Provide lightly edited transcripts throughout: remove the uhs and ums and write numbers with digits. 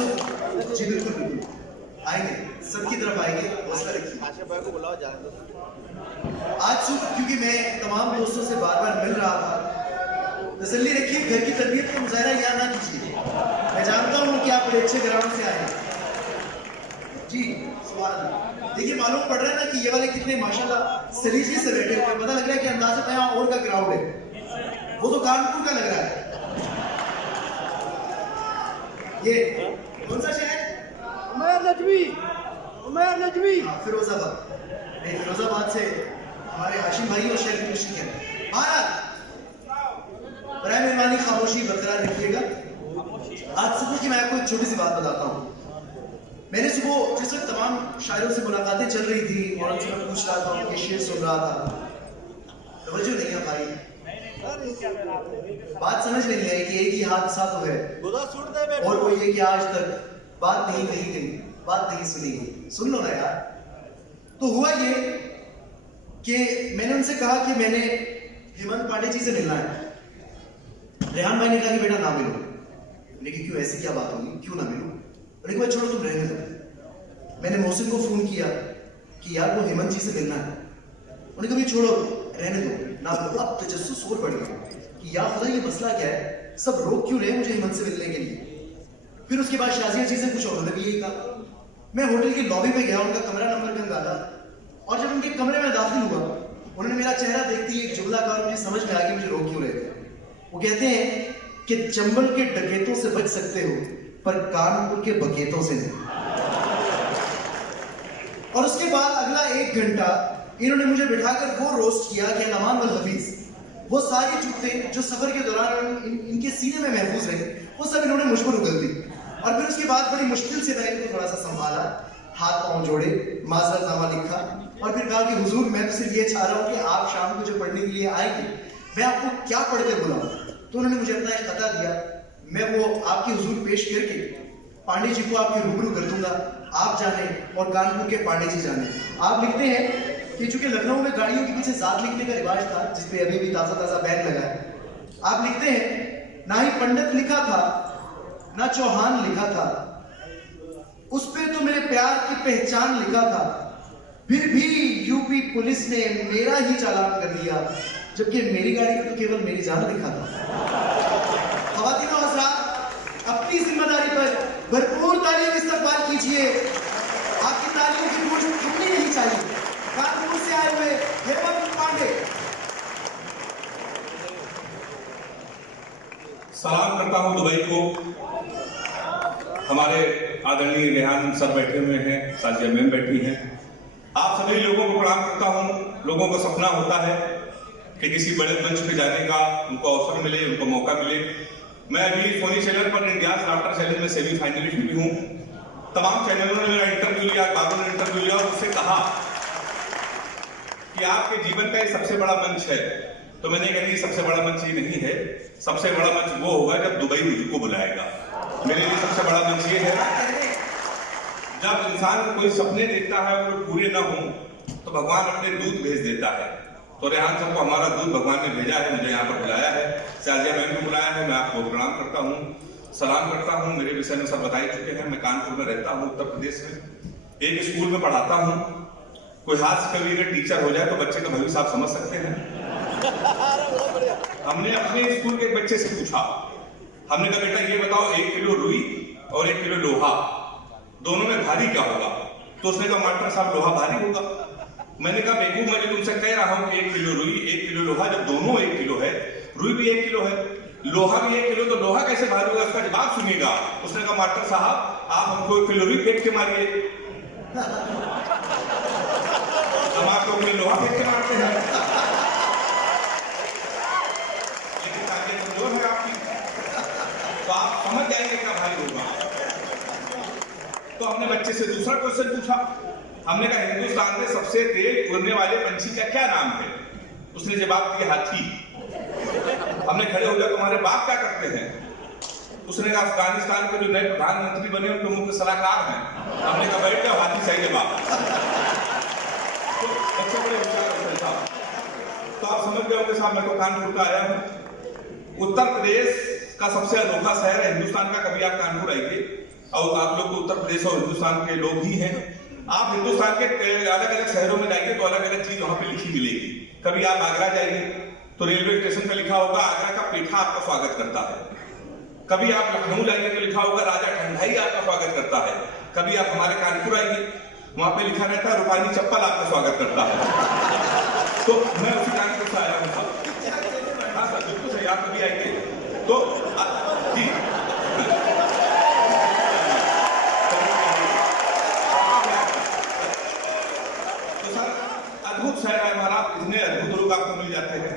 सुख जी बिल्कुल बिल्कुल आएंगे, सबकी तरफ आएंगे, हौसला रखिए। आशा भाई को बुलाओ जाने दो। आज सुख क्योंकि मैं तमाम दोस्तों से बार बार मिल रहा था, तसल्ली रखिए, घर की तरबियत का मुजाहरा यहाँ ना कीजिए। मैं जानता हूँ कि आप बड़े अच्छे ग्राउंड से आए जी। सुभान अल्लाह। देखिए मालूम पड़ रहा है ना कि ये वाले कितने माशाल्लाह सलीके से बैठे हुए, पता लग रहा है कि अंदाजा यहाँ और का क्राउड है, वो तो कानपुर का लग रहा है। ये कौन सा शहर? उमर नजमी, उमर नजमी। फिरोजाबाद। नहीं, फिरोजाबाद से हमारे हाशिम भाई और शेर कृष्ण के महाराज बराए मेहरबानी खामोशी बरकरार रखिएगा। आज सुबह की मैं आपको एक छोटी सी बात बताता हूँ। मैंने सुबह जिस वक्त तमाम शायरों से मुलाकातें चल रही थी और उनसे मैं पूछ रहा था, उनके शेर सुन रहा था, तवज्जो नहीं है भाई, बात समझ नहीं आई कि एक ही हादसा तो है और वो ये कि आज तक बात नहीं कही गई, बात नहीं सुनी गई। सुन लो ना यार। तो हुआ ये कि मैंने उनसे कहा कि मैंने हेमंत पांडे जी से मिलना है। रेहान भाई ने कहा कि बेटा ना मिलो। लेकिन क्यों, ऐसी क्या बात होगी, क्यों ना मिलो? उन्होंने कहा छोड़ो तुम रहने दो। मैंने मोहसिन को फोन किया कि यार वो हेमंत जी से मिलना है। उन्होंने कहा छोड़ो रहने दो ना। अब तजस्सुस और बढ़ गया कि यार खुदा ये मसला क्या है, सब रोक क्यों रहे मुझे हेमंत से मिलने के लिए। फिर उसके बाद शाजिया जी से कुछ उन्होंने भी यही कहा। मैं होटल की लॉबी में गया, उनका कमरा नंबर खंगाला और जब उनके कमरे में दाखिल हुआ, उन्होंने मेरा चेहरा देखते ही एक जुमला कहा और मुझे समझ में आ गया मुझे रोक क्यों रहे थे। वो कहते हैं कि चंबल के डकैतों से बच सकते हो पर कानपुर के बकेतों से नहीं। और उसके बाद अगला 1 घंटा इन्होंने मुझे बिठाकर वो रोस्ट किया कि नमान वल हफीज, वो सारी चुप्पे जो सफर के दौरान इनके सीने में महफूज रही, वो सब इन्होंने मुझ पर उगल दी। और फिर उसके बाद बड़ी मुश्किल से मैंने इनको थोड़ा सा संभाला, हाथ पांव जोड़े, माजरतनामा लिखा और फिर कहा कि हुजूर मैं तो सिर्फ ये चाह रहा हूँ कि आप शाम को जो पढ़ने के लिए आएंगे मैं आपको क्या पढ़ के बुलाऊं। तो उन्होंने मुझे अपना एक खता दिया, मैं वो आपके हुजूर पेश करके पांडे जी को आपके रूबरू कर दूंगा, आप जाने और कानपुर के पांडे जी जाने। आप लिखते हैं कि चूंकि लखनऊ में गाड़ियों के पीछे जात लिखने का रिवाज था जिसपे अभी भी ताजा ताजा बैन लगा है, आप लिखते हैं ना ही पंडित लिखा था ना चौहान लिखा था, उस पे तो मेरे प्यार की पहचान लिखा था, फिर भी यूपी पुलिस ने मेरा ही चालान कर दिया जबकि मेरी गाड़ी पे तो केवल मेरी जान लिखा था। ख़वातीन और हज़रात, अपनी जिम्मेदारी पर भरपूर तालियों का इस्तकबाल कीजिए। आपकी तालियों की गूंज थमनी नहीं चाहिए। कानपुर से आए हुए हेमंत पांडे। सलाम करता हूं दुबई को। हमारे आदरणीय रेहान सर बैठे हुए हैं, साजिया मैम बैठी हैं। आप सभी लोगों को प्रणाम करता हूं। लोगों का सपना होता है कि किसी बड़े मंच पे जाने का उनको अवसर मिले, उनको मौका मिले। मैं अभी सोनी चैनल पर इंडियाज लाफ्टर चैलेंज में सेमीफाइनलिस्ट भी हूँ। तमाम चैनलों ने मेरा इंटरव्यू लिया, कानून ने इंटरव्यू लिया और उससे कहा कि आपके जीवन का ये सबसे बड़ा मंच है। तो मैंने कहा कि सबसे बड़ा मंच ये नहीं है, सबसे बड़ा मंच वो होगा जब दुबई मुझको बुलाएगा। मेरे लिए सबसे बड़ा मंच ये है जब इंसान कोई सपने देखता है और वो पूरे ना हो तो भगवान अपने दूत भेज देता है। तो रेहान साहब को हमारा दूत भगवान ने भेजा है, मुझे यहाँ पर बुलाया है, शाजिया मैम को बुलाया है। मैं आपको प्रणाम करता हूँ, सलाम करता हूँ। मेरे विषय में सब बता ही चुके हैं। मैं कानपुर में रहता हूँ, उत्तर प्रदेश में, एक स्कूल में पढ़ाता हूँ। कोई हाथ से कभी अगर टीचर हो जाए तो बच्चे का भविष्य आप समझ सकते हैं। हमने अपने स्कूल के एक बच्चे से पूछा, हमने कहा बेटा ये बताओ 1 किलो रुई और 1 किलो लोहा दोनों में भारी क्या होगा? तो उसने कहा मास्टर साहब लोहा भारी होगा। मैंने कहा बेवकूफ, मैं तुमसे कह रहा हूं कि 1 किलो रुई 1 किलो लोहा, जब दोनों 1 किलो है, रुई भी 1 किलो है, लोहा भी 1 किलो, तो लोहा कैसे भारी होगा? उसका जवाब सुनिएगा। उसने कहा मास्टर साहब आप हमको 1 किलो रुई फेंक के मारिए। हम आपको लोहा फेंक के मारते हैं, लेकिन ताकत कमजोर है आपकी, तो आप समझ जाएंगे क्या भारी होगा। तो हमने बच्चे से दूसरा क्वेश्चन पूछा। हमने कहा हिंदुस्तान में सबसे तेज उड़ने वाले पंछी का क्या नाम है? उसने जवाब दिया हाथी। हमने खड़े हो गया, तुम्हारे बाप क्या करते हैं? उसने कहा अफगानिस्तान के जो नए प्रधानमंत्री बने उनके मुख्य सलाहकार हैं। हमने कहा बैठ जाओ, हाथी सही जवाब। तो बच्चे बड़े होशियार साहब। तो आप समझ गए होंगे साहब, मैं तो कानपुर का आया हूँ। उत्तर प्रदेश का सबसे अनोखा शहर है हिंदुस्तान का। कभी आप कानपुर आइए, और आप लोग तो उत्तर प्रदेश और हिंदुस्तान के लोग ही हैं। आप हिंदुस्तान के अलग अलग शहरों में जाएंगे तो अलग अलग चीज वहां पे लिखी मिलेगी। कभी आप आगरा जाएंगे तो रेलवे स्टेशन पे लिखा होगा आगरा का पेठा आपका स्वागत करता है। कभी आप लखनऊ जाएंगे तो लिखा होगा राजा ठंडाई आपका स्वागत करता है। कभी आप हमारे कानपुर आएंगे वहां पे लिखा रहता है रूपानी चप्पल आपका स्वागत करता है। तो मैं उसी कानपुर से आया हूँ सर। हाँ सर बिल्कुल सही, आप कभी आएंगे तो जी अद्भुत शहर है हमारा, इतने अद्भुत लोग आपको मिल जाते हैं।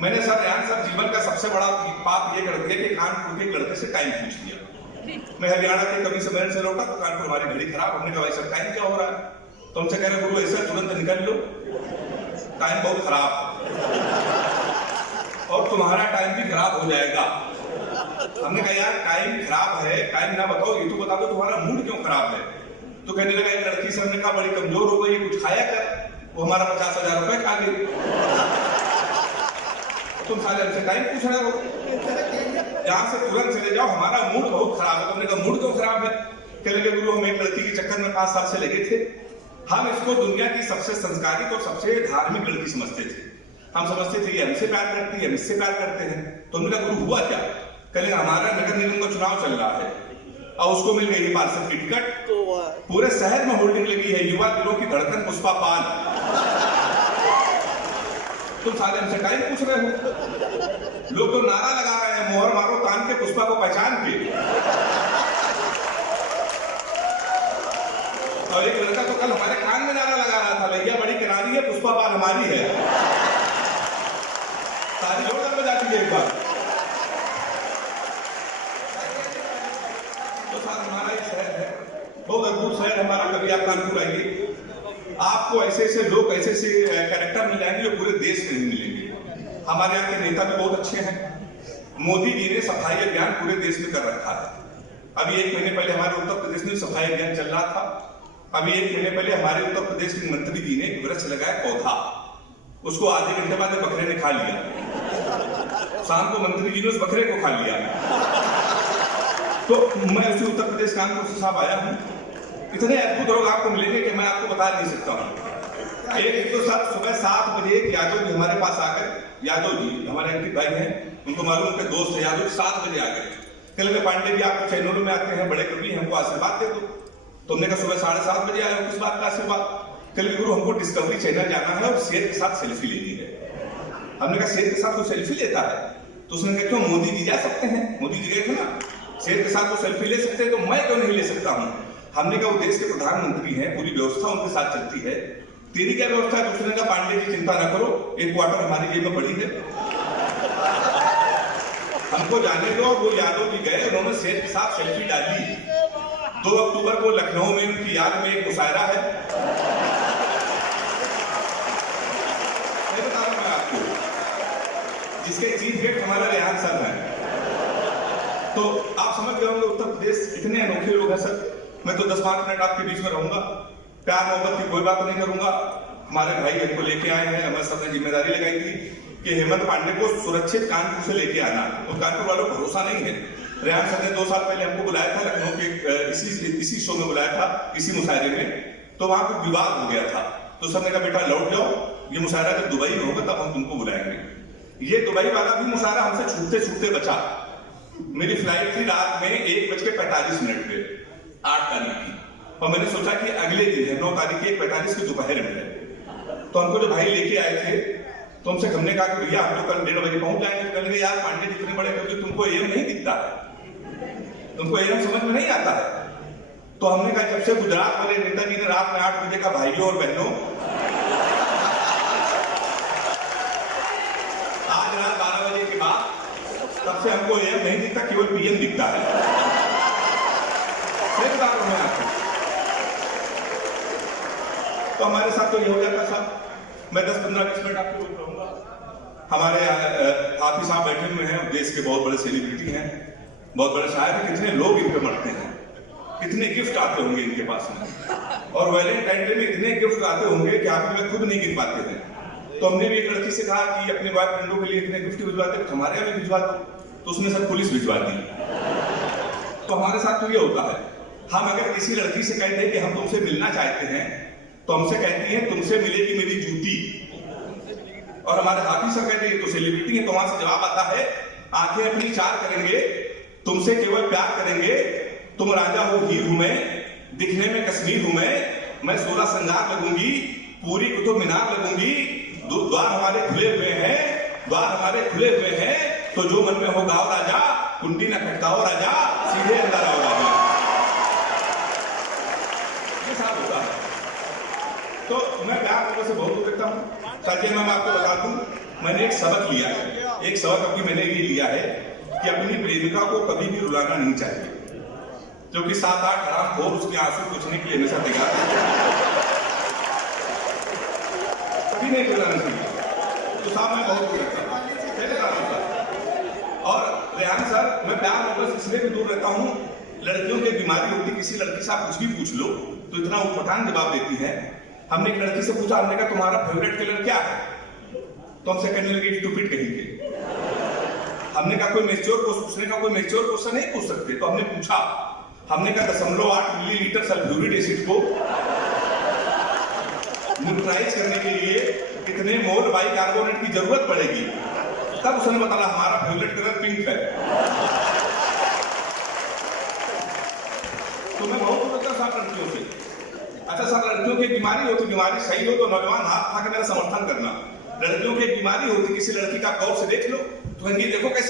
मैंने सर रेहान सर जीवन का सबसे बड़ा पाप ये कर दिया कि कानपुर के लड़के से टाइम पूछ लिया। मैं हरियाणा के कभी शहर से लौटा तो कानपुर हमारी घड़ी खराब, हमने कहा भाई सर टाइम क्या हो रहा है? तो हमसे कह रहे गुरु ऐसा तुरंत निकल लो, टाइम बहुत खराब और तुम्हारा टाइम भी खराब हो जाएगा। हमने कहा यार टाइम खराब है, टाइम ना बताओ, ये तो बता दो तुम्हारा मूड क्यों खराब है? तो कहने लगा एक लड़की से हमने कहा बड़ी कमजोर हो गई, कुछ खाया कर। वो हमारा 50,000 रुपए खा गई। तुम साले हमसे टाइम पूछ रहे हो, यहाँ से तुरंत चले जाओ, हमारा मूड बहुत खराब है। तुमने कहा मूड क्यों खराब है? कह लगे गुरु हम एक लड़की के चक्कर में 5 साल से लगे थे। हम इसको दुनिया की सबसे संस्कारित और सबसे धार्मिक लड़की समझते थे। हम समझते थे ये हमसे प्यार करती है, हम इससे प्यार करते हैं। तो उनका गुरु हुआ क्या? कल हमारा नगर निगम का चुनाव चल रहा है और उसको मिल गई पार्षद की टिकट। पूरे शहर में होल्डिंग लगी है युवा दिलों की धड़कन पुष्पा पान। तुम सारे हमसे टाइम पूछ रहे हो? लोग तो नारा लगा रहे हैं मोहर मारो तान के पुष्पा को पहचान के। और एक लड़का तो कल हमारे कान में नारा लगा रहा था भैया बड़ी किरानी है पुष्पा पान हमारी है। सारी जोरदार बजा दीजिए एक बार। तो साथ हमारा एक शहर है, बहुत अद्भुत शहर हमारा। कभी आप कानपुर आइए आपको ऐसे ऐसे लोग ऐसे ऐसे कैरेक्टर मिल जाएंगे जो पूरे देश में नहीं मिलेंगे। हमारे यहाँ के नेता भी बहुत अच्छे हैं। मोदी जी ने सफाई अभियान पूरे देश में कर रखा है। अभी 1 महीने पहले हमारे उत्तर प्रदेश में सफाई अभियान चल रहा था। अभी 1 महीने पहले हमारे उत्तर प्रदेश के मंत्री जी ने वृक्ष लगाया पौधा, उसको आधे घंटे बाद बकरे ने खा लिया। शाम को मंत्री जी ने उस बकरे को खा लिया। तो मैं उसी उत्तर प्रदेश कानपुर से साहब आया हूँ। इतने अद्भुत लोग आपको मिलेंगे कि मैं आपको बता नहीं सकता हूँ। एक तो सर सुबह 7 बजे यादव जी हमारे पास आकर, यादव जी हमारे अंकित भाई हैं, उनको मालूम उनके दोस्त है यादव, 7 बजे आ गए। कह लगे पांडे जी आप चैनलों में आते हैं, बड़े कवि हैं, हमको आशीर्वाद दे दो। तुमने कहा सुबह 7:30 बजे आए हो, किस बात का आशीर्वाद? कह लगे गुरु हमको डिस्कवरी चैनल जाना है और शेर के साथ सेल्फी लेनी है। हमने कहा शेर के साथ कोई सेल्फी लेता है? तो उसने कहा क्यों मोदी जी जा सकते हैं, मोदी जी गए थे ना, शेर के साथ वो सेल्फी ले सकते हैं तो मैं क्यों नहीं ले सकता हूँ? हमने कहा वो देश के प्रधानमंत्री हैं, पूरी व्यवस्था उनके साथ चलती है, तेरी क्या व्यवस्था है? दूसरे ने कहा पांडे जी चिंता न करो, एक क्वार्टर हमारी जेब में पड़ी है, हमको जाने दो। और वो यादव जी गए, उन्होंने शेर के साथ सेल्फी डाली। 2 अक्टूबर को लखनऊ में उनकी याद में एक मुशायरा है। बता रहा मैं आपको, जिसके चीफ गेस्ट हमारा रेहान सर है। तो आप समझ गए होंगे उत्तर प्रदेश इतने अनोखे लोग हैं सर। मैं तो 10-5 मिनट आपके बीच में रहूंगा, प्यार मोहब्बत की कोई बात नहीं करूंगा। हमारे भाई हमको लेके आए हैं, हमारे सबने जिम्मेदारी लगाई थी कि हेमंत पांडे को सुरक्षित कानपुर से लेके आना। तो कानपुर वालों को भरोसा नहीं है। रेहान सर ने 2 साल पहले हमको बुलाया था लखनऊ के इसी शो में बुलाया था, इसी मुशायरे में। तो वहां पर विवाद हो गया था। तो सर ने कहा बेटा लौट जाओ, ये मुशायरा जब दुबई में होगा तब हम तुमको बुलाएंगे। ये दुबई वाला भी मुशायरा हमसे छूटते छूटते बचा। मेरी फ्लाइट थी रात में 1:45 पे 8 तारीख की, और मैंने सोचा कि अगले दिन है 9 तारीख की 1:45 की दोपहर में है। तो हमको जो भाई लेके आए थे तो हमसे हमने कहा कि भैया हम तो कल 1:30 बजे पहुंच जाएंगे। तो कहने यार पांडे जितने बड़े क्योंकि तुमको एम नहीं दिखता है, तुमको एम समझ में नहीं आता है। तो हमने कहा जब से गुजरात वाले नेताजी ने रात में 8 बजे का भाइयों और बहनों, आज रात 12 बजे के बाद, तब से हमको एम नहीं दिखता, केवल पीएम दिखता है। तो हमारे साथ तो ये हो जाता साहब। मैं 10-15-20 मिनट आपको कहूंगा। हमारे हाफिज साहब बैठे हुए हैं, देश के बहुत बड़े सेलिब्रिटी हैं, बहुत बड़े शायर हैं। कितने लोग इन पे मरते हैं, कितने गिफ्ट आते होंगे इनके पास में, और वैलेंटाइन डे में इतने गिफ्ट आते होंगे कि आप खुद नहीं गिन पाते थे। तो हमने भी एक लड़की से कहा कि अपने बॉयफ्रेंडों के लिए इतने गिफ्ट भिजवाते, हमारे यहाँ भी भिजवा दो। तो उसने सब पुलिस भिजवा दी। तो हमारे साथ तो ये होता है, हम अगर किसी लड़की से कहते हैं कि हम तुमसे मिलना चाहते हैं तो हमसे कहती है तुमसे मिलेगी मेरी जूती। और हमारे हाथी सर कहते हैं तो सेलिब्रिटी है, तो वहां से जवाब आता है आंखें अपनी चार करेंगे, तुमसे केवल प्यार करेंगे, तुम राजा हो हीर हूं मैं, दिखने में कश्मीर हूं मैं 16 श्रृंगार लगूंगी, पूरी कुतुब मीनार लगूंगी, द्वार हमारे खुले हुए हैं, द्वार हमारे खुले हुए हैं, तो जो मन में हो गाओ राजा, कुंडी न खटकाओ राजा, सीधे अंदर आओ राजा। ये साफ होता है। तो मैं प्यार लोगों से बहुत दूर रहता हूँ। ताकि मैं आपको बता दूं, मैंने एक सबक लिया है, एक सबक अभी मैंने ये लिया है कि अपनी प्रेमिका को कभी भी रुलाना नहीं चाहिए, क्योंकि 7-8 हराम खोर उसके आंसू पूछने के लिए हमेशा तैयार है, कभी नहीं रुलाना चाहिए। तो साहब मैं बहुत दूर रहता हूँ। और रेहान सर, मैं प्यार मोहब्बत इसलिए भी दूर रहता हूँ, लड़कियों की बीमारी होती, किसी लड़की से आप कुछ भी पूछ लो तो इतना उटपटांग जवाब देती है। हमने एक लड़की से पूछा, हमने कहा तुम्हारा फेवरेट कलर क्या है, तो हमसे कहने लगे स्टूपिड कहीं के। हमने कहा कोई मैच्योर उसने कहा कोई मैच्योर क्वेश्चन नहीं पूछ सकते, तो हमने पूछा, हमने कहा 0.8 मिलीलीटर सल्फ्यूरिक एसिड को न्यूट्रलाइज करने के लिए कितने मोल बाइकार्बोनेट की जरूरत पड़ेगी, तब उसने बताया हमारा फेवरेट कलर पिंक है। तो मैं बहुत दूर साथ लड़कियों से, अच्छा सर लड़कियों की बीमारी होती, बीमारी सही हो तो नौजवान हाथ उठा के मेरा समर्थन करना। लड़कियों की बीमारी होती, किसी लड़की का गौर से देख लो तो देखो कैसे